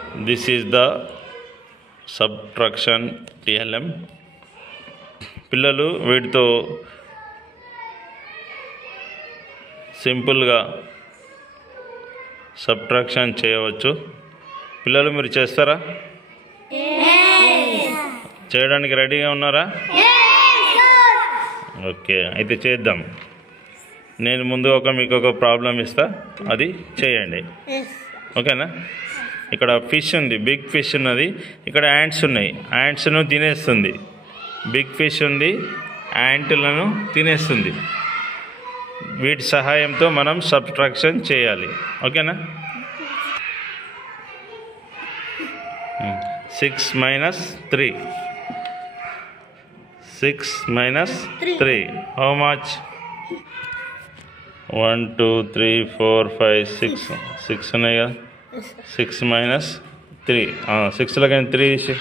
This is the subtraction TLM. పిల్లలు వీటితో సింపుల్గా సబ్ట్రాక్షన్ చేయవచ్చు. పిల్లలు మీరు చేస్తారా? చేయడానికి రెడీగా ఉన్నారా? ఓకే, అయితే చేద్దాం. నేను ముందు మీకు ఒక ప్రాబ్లం ఇస్తా, అది చేయండి. ఓకేనా? ఇక్కడ ఫిష్ ఉంది, బిగ్ ఫిష్ ఉన్నది. ఇక్కడ యాంట్స్ ఉన్నాయి, యాంట్స్ను తినేస్తుంది. బిగ్ ఫిష్ ఉంది, యాంట్లను తినేస్తుంది. వీటి సహాయంతో మనం సబ్ట్రాక్షన్ చేయాలి. ఓకేనా? 6 minus 3. 6 minus 3. How much? 1 2 3 4 5 6. 6 ఉన్నాయి కదా. 6 minus 3. 6 లో కానీ 3 తీసి.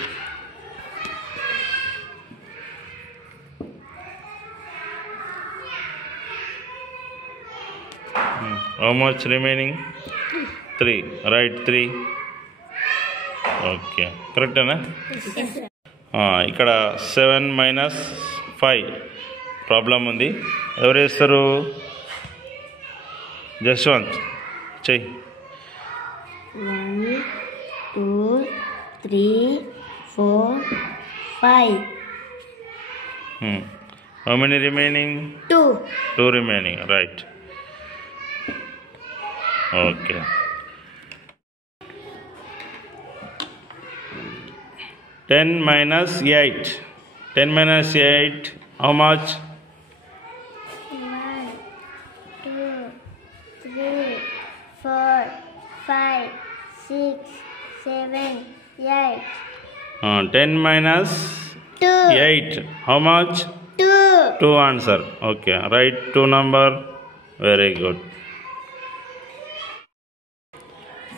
How much remaining? 3. Write 3. ఓకే, కరెక్టేనా? ఇక్కడ 7 minus 5 ప్రాబ్లం ఉంది. ఎవరు వేస్తారు? జస్వంత్ చెయ్యి. 1 2 3 4 5. How many remaining? 2. 2 remaining, right. Okay. 10 minus 8. 10 minus 8, how much? 1 2 3 4 5 6 7 8. 10 minus 2. 8, how much? 2. 2 answer. Okay, write 2 number. Very good.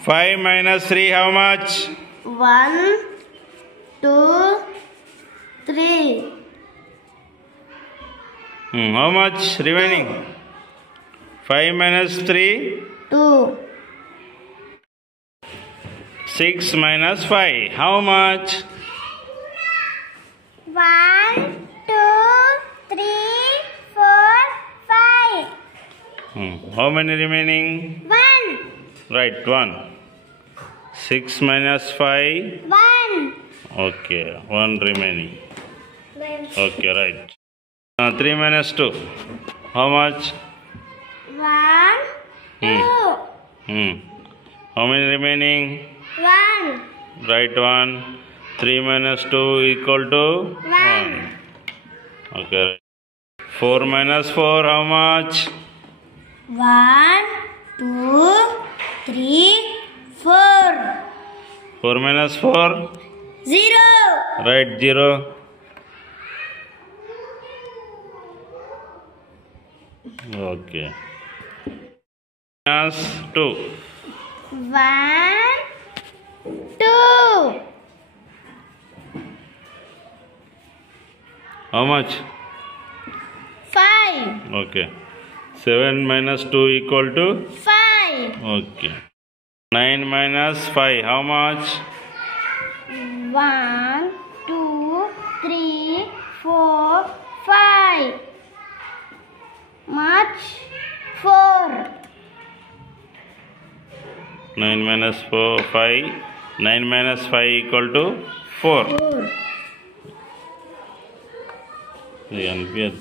5 minus 3, how much? 1 2 3. How much remaining? 5 minus 3, 2. 6 minus 5, how much? 1 2 3 4 5. How many remaining? 1. Right, 1. 6 minus 5. 1. Okay, 1 remaining. Okay, right. 3 minus 2. How much? 1 2. How many remaining? 1. Right, 1. 3 minus 2 equal to 1. Okay. 4 minus 4, how much? 1 2 3 4. 4 minus 4? 0. Right, 0. Okay. Minus 2. 1 2. How much? 5. Okay. 7 minus 2 equal to? 5. Okay. 9 minus 5, how much? 1 2 3 4 5. Much? 4. 9 minus 4, 5. 9 minus 5 equal to 4. 4. ఇది అనిపించదు.